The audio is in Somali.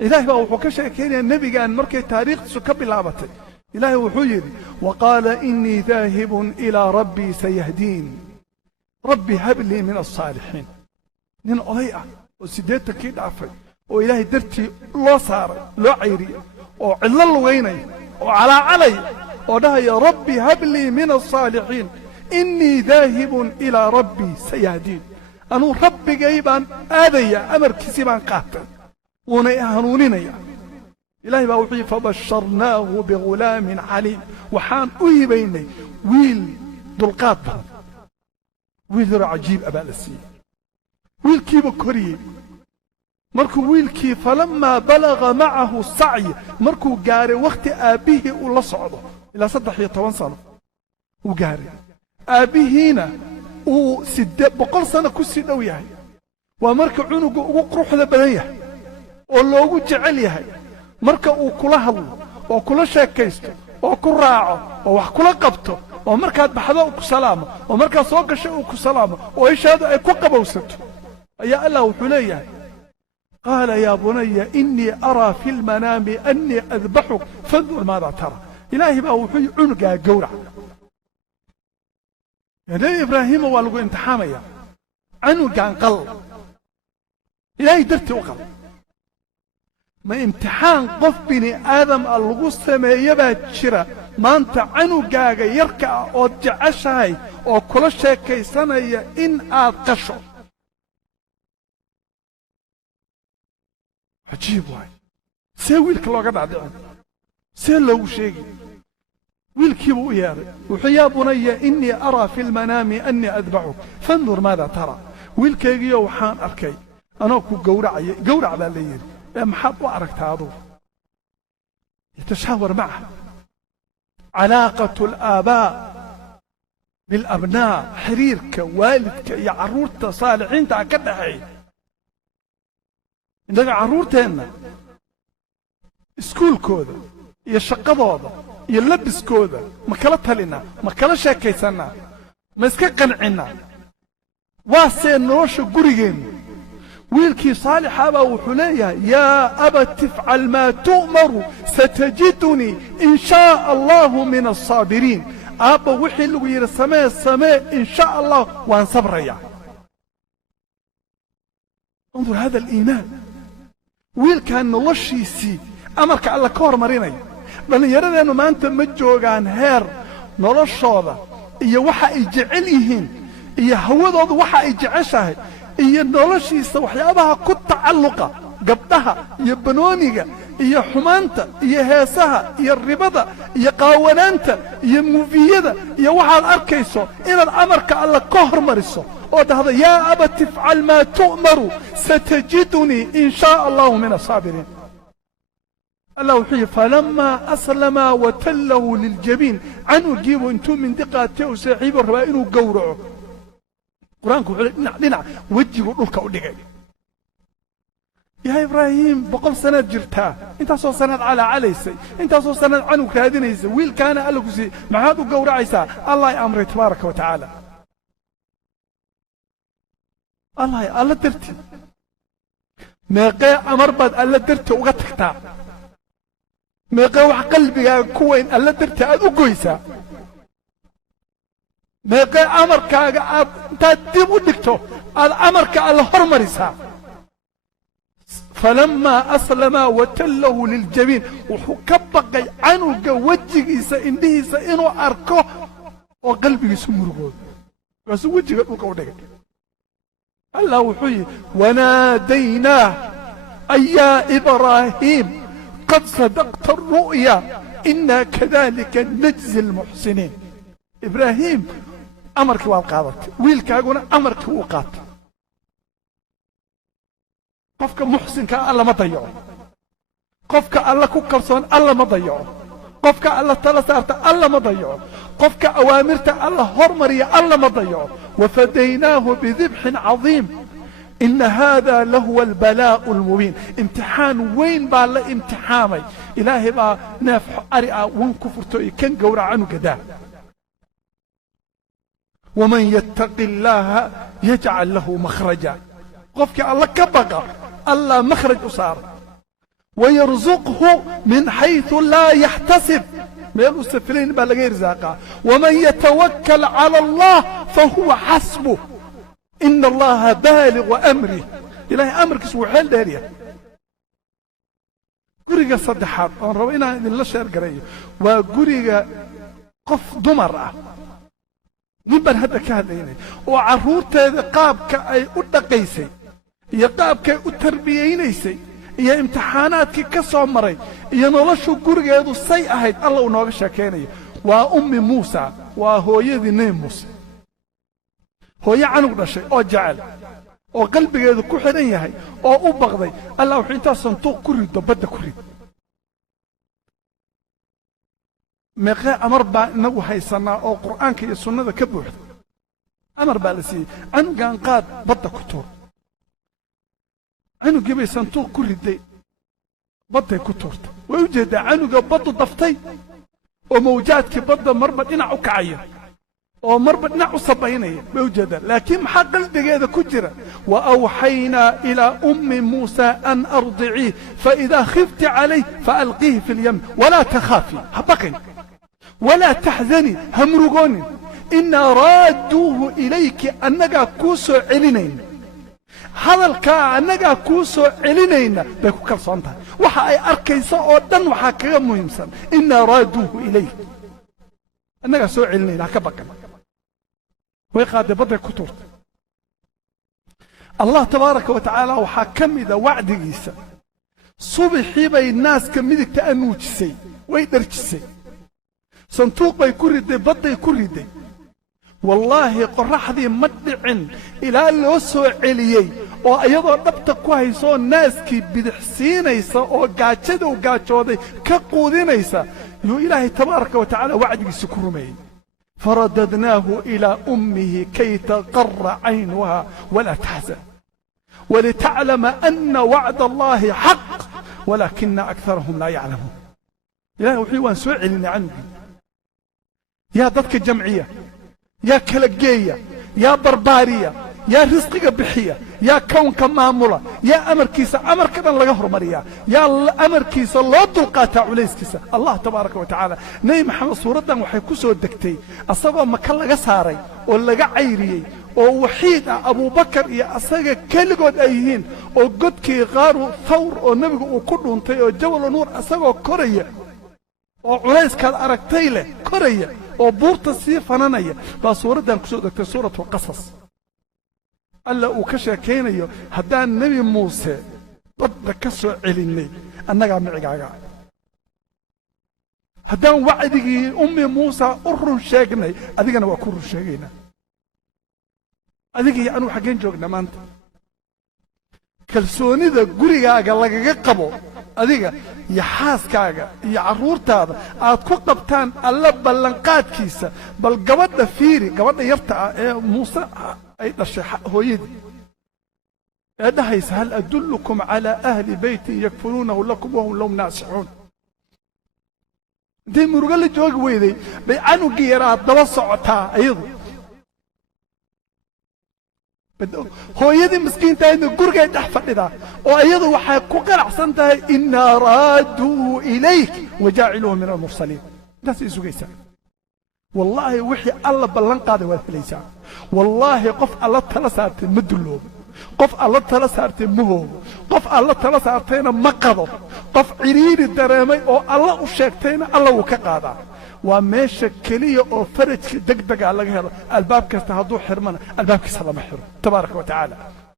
إلهي وحكى شيكين النبي كان مركي تاريخ سكب لعبته إلهي وحيري وقال إني ذاهب إلى ربي سيهدين ربي هب لي من الصالحين نين أضيع وسيديت كيد عفي وإلهي درتي الله صار لا عيري وعلل ويني وعلى علي وده يا ربي هب لي من الصالحين إني ذاهب إلى ربي سيهدين أنو ربي جايبان آذي أمر كسيبان قاتل ونهنونين إلهي بوحي فبشرناه بغلام حليم وحان بيني ويل دلقات ويل عجيب أبا السي ويل كي بكري مركو ويل كي فلما بلغ معه السعي مركو قاري وقت أبيه ولا صعده إلى صدح يتوانصل وقاري أبيه هنا وسد بقل سنة كسي دوياه ومركو عنق وقروح لبنيه ولوgu jecel yahay marka uu kula hadlo oo kula sheekaysto oo ku raaco oo wax kula qabto oo markaad baxdo ku salaamo oo markaad soo gasho ku salaamo oo ishaadu ay ku qabowsato ayaa Allah wuxuu leeyahay qaala ya bunayya inni ara fil manami anni adbahuk fanzur maada tara ilaahi baa wuxuu cunugaa gowrac yaday ibraahim waa lagu imtixaamaya cunugan qal ilaahi dartii u qal ما امتحان قف بني آدم اللغوصة يبا جرا ما انت عنو قاقا يركع او جعشاي او كل شيء كيسانا ان آتقشو عجيب واي سي ويلك لو قد عدعان سي لو شيء ويلك يبو ياري وحيا بني اني ارى في المنام اني اذبحك فانظر ماذا ترى ويلك يجي وحان اركي انا كو قورع بالليل محط وعركت هذا يتشاور معه علاقة الآباء بالأبناء حريرك والدك يا عرورت صالحين تعكد حي عندك عرورتين سكول كودا يشقضوضا يلبس كودا ما كلتها لنا ما كلا شاكيسنا ما اسكقنعنا واسين نروش قريين ويلكي صالح أبا وحليا يا أبا تفعل ما تؤمر ستجدني إن شاء الله من الصابرين أبا وحل وير السماء إن شاء الله وان صبريا انظر هذا الإيمان ويل كان نلشي سي أمرك على كور مريني بل يرد أنه ما أنت مجوغان هير نلشوضا إيا وحا إجعليهن إيا هوضوض وحا إجعشاه iyo noloshiisa waxyaabaha ku tacalluqa gabdhaha iyo banooniga iyo xumaanta iyo heesaha iyo ribada iyo qaawanaanta iyo muufiyada iyo waxaad arkayso inaad amarka alla ka hormariso oo dhahdo yaa aba tifcal maa tu'maru satajidunii in shaa allahu min asaabiriin الله وحي فلما أسلم وتله للجبين عنو جيبوا انتو من دقاته وسيحيبوا الربائنوا قورعوا قرآنك لنا وجهوا لك ودقائي يا إبراهيم بقل سنة جرتها انت صو سنة على عليسي انت صو سنة عنو كهدينيسي ويل كان ألقسي مع هذا قورعيسا الله أمر تبارك وتعالى الله درتي ميقى أمر بد الله درتي وغتكتا ميقى وح قلبي كوين الله درتي أدقويسا ميقى أمر كاقا تدب ودكتو الأمر كالله هرمريسا فلما أسلم وتله للجبين وحكبقي عنو وجهيسا إنديسا إنو أركو وقلبي سمرغو بس وجهي وقودك الله وحي وناديناه أي يا إبراهيم قد صدقت الرؤيا إنا كذلك نجزي المحسنين إبراهيم أمرك والقاضت ويلك أقول أمرك وقات قفك محسن كألا ما ضيعه قفك ألا كوكرسون ألا ما ضيعه قفك ألا تلسارت ألا ما ضيعه قفك أوامرت ألا هرمري ألا ما ضيعه وفديناه بذبح عظيم إن هذا لهو البلاء المبين امتحان وين بالا امتحامي إلهي با نافح أرئا وانكفرتو كان قورا عنه قدا ومن يتق الله يجعل له مخرجا قفك الله كبقى الله مخرج أصار ويرزقه من حيث لا يحتسب ميل السفلين بلغير زاقا ومن يتوكل على الله فهو حسبه إن الله بالغ أمره إلهي أمرك سوى حال داريا قريقا صدحات روينا إن الله شعر قرية وقريقا قف دمر نبان هذا كهذين وعرورت قابك أي أدقيسي يا قابك أتربيينيسي يا امتحاناتك كسو مري يا نولشو قريقا say ahayd alla uu nooga sheekeynaya waa ummi muusa waa hooyadii nebi muuse hooyo canug dhashay oo jecel oo qalbigeedu ku xiran yahay oo u baqday alla wuxuu intaa santuuq ku rido badda ku rid meeqa amar baa inagu haysanaa oo qur'aanka iyo sunnada ka buuxda amar baa la siiyey canugan qaad badda ku tuur canugii bay santuuq ku riday badday ku tuurtay way u jeedaa canuga baddu daftay oo mawjaadkii badda marba dhinac u kacaya oo marba dhinac u sabaynaya bay u jeedaa laakiin maxaa qalbigeeda ku jira wa awxaynaa ilaa ummi muusa an ardicii faidaa khifti calayh faalqiihi fi lyam walaa takhaafi ha baqin walaa taxzanii ha murugoonin inaa raadduuhu ilayki annagaa kuu soo celinayna hadalkaa annagaa kuu soo celinayna bay ku kalsoon tahay waxa ay arkayso oo dhan waxaa kaga muhiimsan inaa raaduuhu ilayk annagaa soo celinayna ha ka baqan way qaaday badday ku tuurtay allah tabaaraka wa tacaala waxaa ka mida wacdigiisa subaxii bay naaska midigta anuujisay way dharjisay santuuq bay ku riday badday ku riday wallaahi qorraxdii ma dhicin ilaa loo soo celiyey oo iyadoo dhabta ku haysoo naaskii bidix siinaysa oo gaajada u gaajooday ka quudinaysa yuu ilaahay tabaaraka wa tacaala wacdigiisa ku rumeeyey faradadnaahu ilaa ummihi kay taqarra caynuha walaa taxzan walitaclama ana wacda allahi xaq walaakina akarahum laa yaclamuun ilahay wuxuu waan soo celinay canugii yaa dadka jamciya yaa kala geeya yaa barbaariya yaa risqiga bixiya yaa kownka maamula yaa amarkiisa amarka dhan laga hormariyaa yaa amarkiisa loo dulqaataa culayskiisa allah tabaaraka wa tacaala nebi maxamed suuraddan waxay ku soo degtay asagoo maka laga saaray oo laga cayriyey oo waxiid ah abuubakar iyo asaga keligood ay yihiin oo godkii qaaru thawr oo nebigu uu ku dhuuntay oo jabal nuur asagoo koraya oo culayskaad aragtay leh koraya oo buurta sii fananaya baa suuraddan ku soo degtay suuratu qasas alla uu ka sheekaynayo haddaan nebi muuse badda ka soo celinnay annagaa micigaaga haddaan wacdigii ummi muusa u run sheegnay adigana waa ku run sheegaynaa adigii anuu xaggeen joognaa maanta kalsoonida gurigaaga lagaga qabo adiga iyo xaaskaaga iyo carruurtaada aad ku qabtaan alla ballanqaadkiisa bal gabadha fiiri gabadha yarta ah ee muuse ay dhashay hooyadii ee dhahaysa hal adullukum calaa ahli beytin yakfuluunahu lakum wahum lahum naasixuun intay murugo la joogi weyday bay canugii yaraa daba socotaa iyadu hooyadii miskiintahaydna gurigay dhex fadhidaa oo iyadu waxay ku qanacsan tahay inaa raaduuhu ilayk wajaaciluuhu min almursaliin intaasay sugaysaa wallaahi wixii alla ballan qaaday waad helaysaa wallaahi qof alla tala saartay ma dulloobo qof alla tala saartay ma hoobo qof alla tala saartayna ma qado qof cidhiidhi dareemay oo alla u sheegtayna alla wuu ka qaadaa waa meesha keliya oo farajka degdega laga helo albaab kasta hadduu xirmana albaabkiisa lama xiro tabaaraka wa tacaala